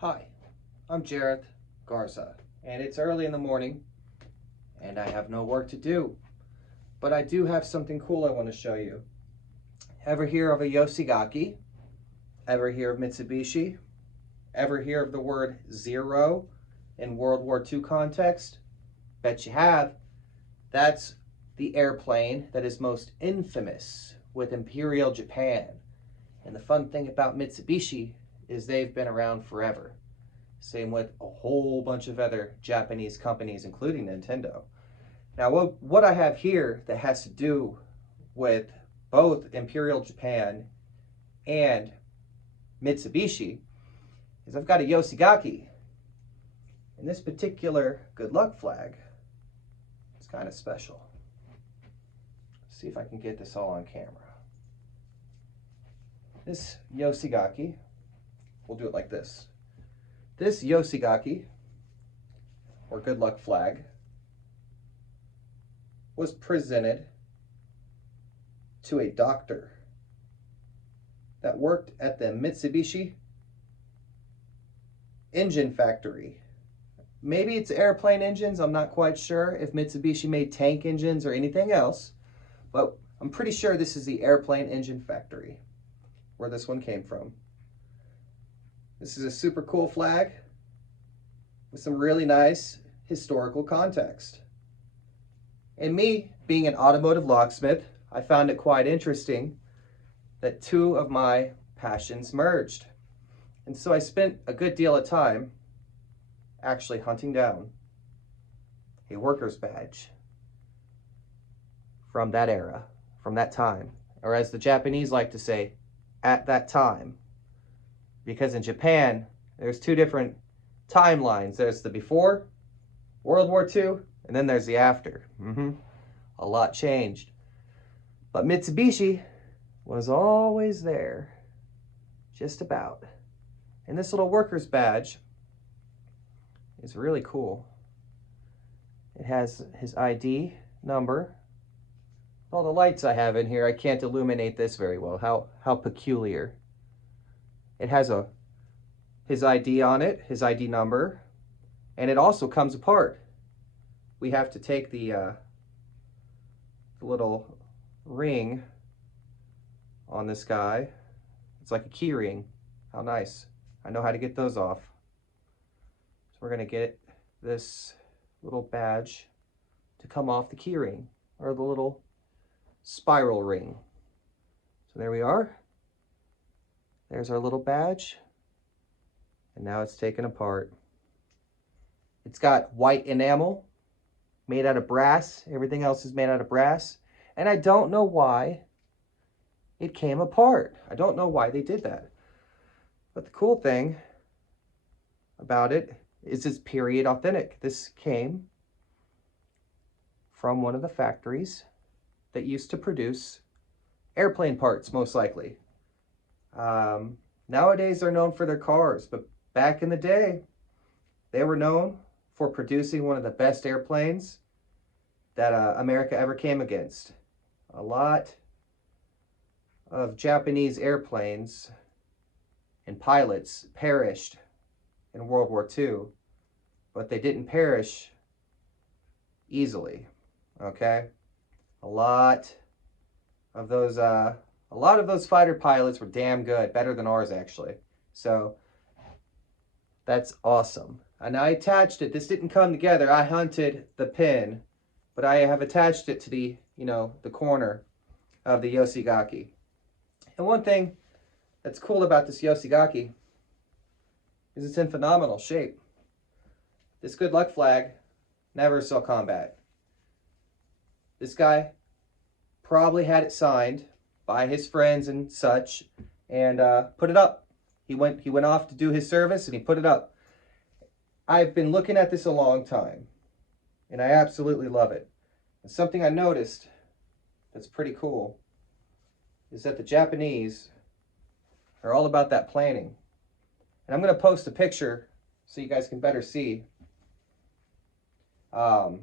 Hi, I'm Jared Garza, and it's early in the morning, and I have no work to do. But I do have something cool I want to show you. Ever hear of a Yoshigaki? Ever hear of Mitsubishi? Ever hear of the word zero in World War II context? Bet you have. That's the airplane that is most infamous with Imperial Japan. And the fun thing about Mitsubishi is they've been around forever. Same with a whole bunch of other Japanese companies, including Nintendo. Now, what I have here that has to do with both Imperial Japan and Mitsubishi is I've got a Yoshigaki. And this particular good luck flag is kind of special. Let's see if I can get this all on camera. This Yoshigaki, we'll do it like this. This Yoshigaki, or good luck flag, was presented to a doctor that worked at the Mitsubishi engine factory. Maybe it's airplane engines, I'm not quite sure if Mitsubishi made tank engines or anything else, but I'm pretty sure this is the airplane engine factory where this one came from. This is a super cool flag with some really nice historical context. And me, being an automotive locksmith, I found it quite interesting that two of my passions merged. And so I spent a good deal of time actually hunting down a worker's badge from that era, from that time, or as the Japanese like to say, at that time. Because in Japan, there's two different timelines. There's the before World War II, and then there's the after. A lot changed. But Mitsubishi was always there, just about. And this little worker's badge is really cool. It has his ID number. All the lights I have in here, I can't illuminate this very well. How peculiar. It has his ID on it, his ID number, and it also comes apart. We have to take the little ring on this guy. It's like a key ring. How nice. I know how to get those off. So we're gonna get this little badge to come off the key ring, or the little spiral ring. So there we are. There's our little badge. And now it's taken apart. It's got white enamel made out of brass. Everything else is made out of brass. And I don't know why it came apart. I don't know why they did that. But the cool thing about it is it's period authentic. This came from one of the factories that used to produce airplane parts, most likely. Nowadays they're known for their cars, but back in the day, they were known for producing one of the best airplanes that America ever came against. A lot of Japanese airplanes and pilots perished in World War II, but they didn't perish easily, okay? A lot of those fighter pilots were damn good, better than ours actually. So that's awesome. And I attached it. This didn't come together. I hunted the pin, but I have attached it to the corner of the Yoshigaki. And one thing that's cool about this Yoshigaki is it's in phenomenal shape. This good luck flag never saw combat. This guy probably had it signed by his friends and such, and put it up. He went off to do his service, and he put it up. I've been looking at this a long time, and I absolutely love it. And something I noticed that's pretty cool is that the Japanese are all about that planning. And I'm going to post a picture so you guys can better see. But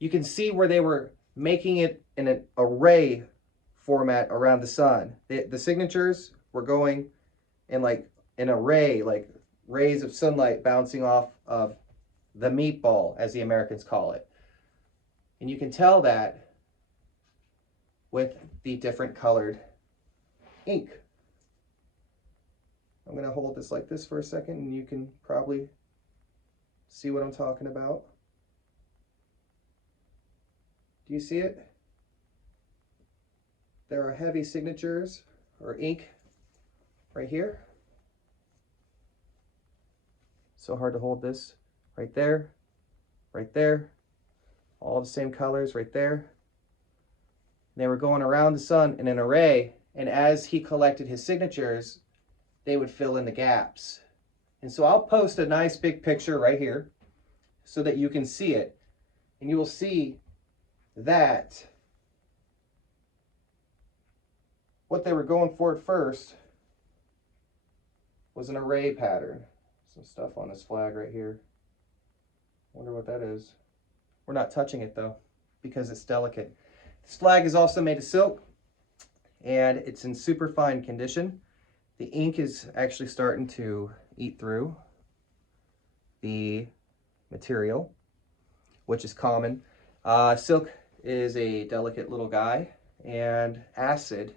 you can see where they were making it in an array format around the sun. The signatures were going in like an array, like rays of sunlight bouncing off of the meatball, as the Americans call it. And you can tell that with the different colored ink. I'm going to hold this like this for a second, and you can probably see what I'm talking about. Do you see it? There are heavy signatures or ink right here. So hard to hold this. Right there, right there. All the same colors right there. They were going around the sun in an array, and as he collected his signatures, they would fill in the gaps. And so I'll post a nice big picture right here so that you can see it. And you will see that what they were going for at first was an array pattern. Some stuff on this flag right here. Wonder what that is. We're not touching it though, because it's delicate. This flag is also made of silk, and it's in super fine condition. The ink is actually starting to eat through the material, which is common. Silk is a delicate little guy, and acid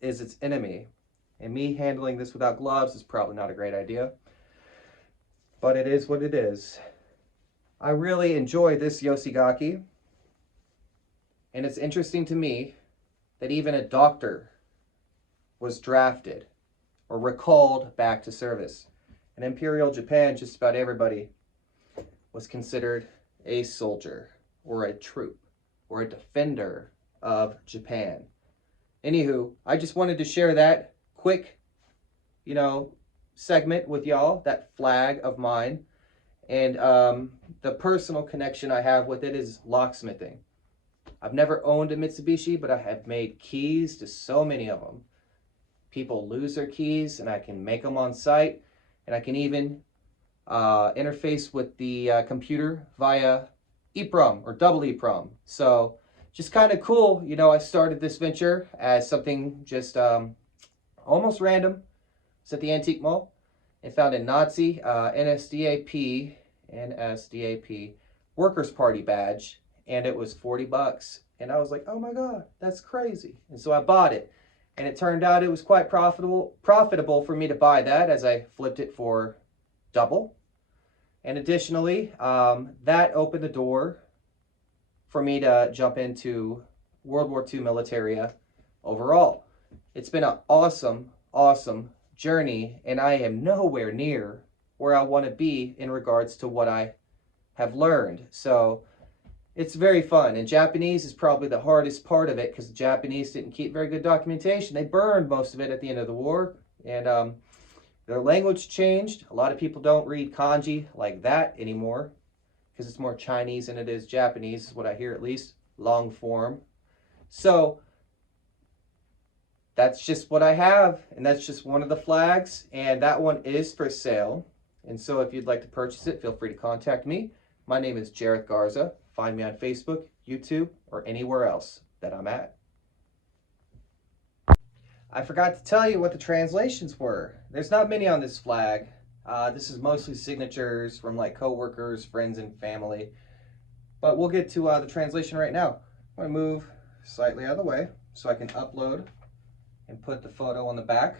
is its enemy. And me handling this without gloves is probably not a great idea, but it is what it is. I really enjoy this Yoshigaki, and it's interesting to me that even a doctor was drafted or recalled back to service. In Imperial Japan, just about everybody was considered a soldier or a troop or a defender of Japan. Anywho, I just wanted to share that quick, segment with y'all, that flag of mine. And the personal connection I have with it is locksmithing. I've never owned a Mitsubishi, but I have made keys to so many of them. People lose their keys, and I can make them on site, and I can even interface with the computer via EEPROM or double EEPROM. So just kind of cool. I started this venture as something just almost random. It's at the Antique Mall and found a Nazi NSDAP Workers Party badge, and it was $40. And I was like, oh my God, that's crazy. And so I bought it. And it turned out it was quite profitable for me to buy that, as I flipped it for double. And additionally, that opened the door for me to jump into World War II militaria overall. It's been an awesome, awesome journey, and I am nowhere near where I want to be in regards to what I have learned. So it's very fun, and Japanese is probably the hardest part of it, because the Japanese didn't keep very good documentation. They burned most of it at the end of the war, and their language changed. A lot of people don't read kanji like that anymore, because it's more Chinese than it is Japanese, is what I hear at least, long form. So that's just what I have, and that's just one of the flags, and that one is for sale. And so if you'd like to purchase it, feel free to contact me. My name is Jareth Garza. Find me on Facebook, YouTube, or anywhere else that I'm at. I forgot to tell you what the translations were. There's not many on this flag. This is mostly signatures from like co-workers, friends, and family. But we'll get to the translation right now. I'm going to move slightly out of the way so I can upload and put the photo on the back,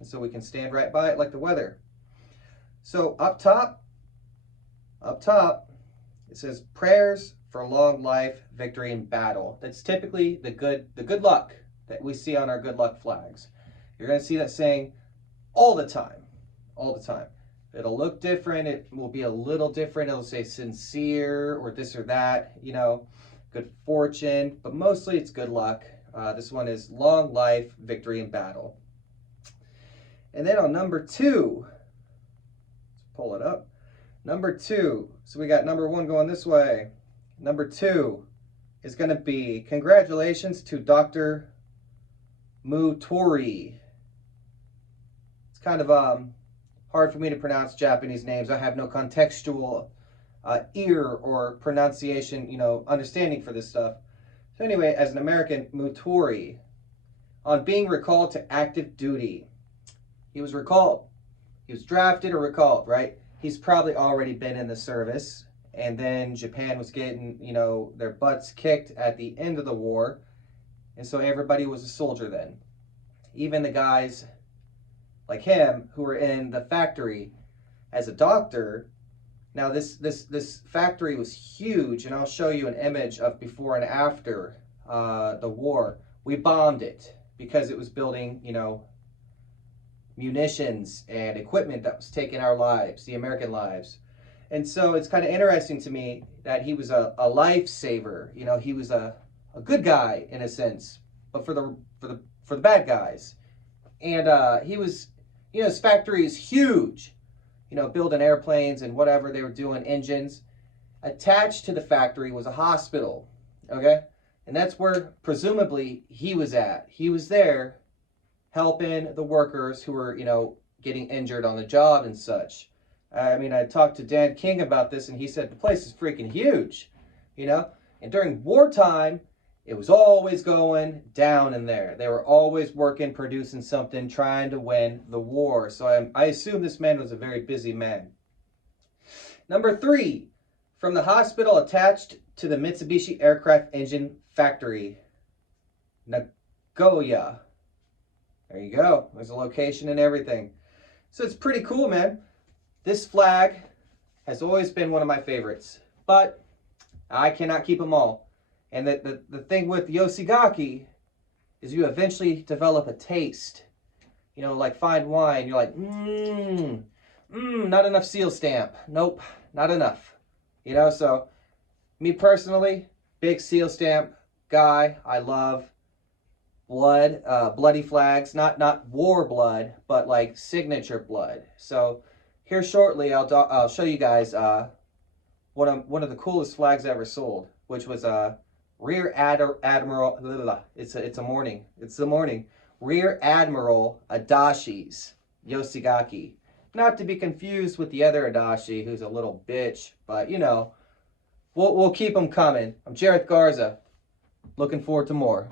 and so we can stand right by it like the weather. So up top, it says prayers for long life, victory, and battle. That's typically the good luck that we see on our good luck flags. You're going to see that saying all the time, all the time. It'll look different. It will be a little different. It'll say sincere or this or that, good fortune, but mostly it's good luck. This one is long life, victory, and battle. And then on number 2, let's pull it up. Number 2, so we got number 1 going this way. Number 2 is going to be congratulations to Dr. Mutori. It's kind of hard for me to pronounce Japanese names. I have no contextual ear or pronunciation, understanding for this stuff. So anyway, as an American, Mutori, on being recalled to active duty. He was recalled. He was drafted or recalled, right? He's probably already been in the service. And then Japan was getting, you know, their butts kicked at the end of the war. And so everybody was a soldier then. Even the guys like him who were in the factory as a doctor. Now this factory was huge, and I'll show you an image of before and after the war. We bombed it because it was building, you know, munitions and equipment that was taking our lives, the American lives. And so it's kind of interesting to me that he was a lifesaver. You know, he was a good guy in a sense, but for the bad guys. And he was, you know, his factory is huge. You know, building airplanes and whatever they were doing, engines. Attached to the factory was a hospital, okay? And that's where presumably he was at. He was there helping the workers who were, you know, getting injured on the job and such. I mean, I talked to Dan King about this, and he said the place is freaking huge, you know? And during wartime, it was always going down in there. They were always working, producing something, trying to win the war. So I assume this man was a very busy man. Number 3, from the hospital attached to the Mitsubishi aircraft engine factory, Nagoya. There you go. There's a location and everything. So it's pretty cool, man. This flag has always been one of my favorites, but I cannot keep them all. And the thing with Yoshigaki is you eventually develop a taste. You know, like fine wine. You're like, not enough seal stamp. Nope, not enough. You know, so me personally, big seal stamp guy. I love blood, bloody flags. Not war blood, but like signature blood. So here shortly, I'll show you guys one of the coolest flags I ever sold, which was Rear Admiral. It's the morning. Rear Admiral Adashi's Yoshigaki. Not to be confused with the other Adachi, who's a little bitch, but you know, we'll keep them coming. I'm Jareth Garza. Looking forward to more.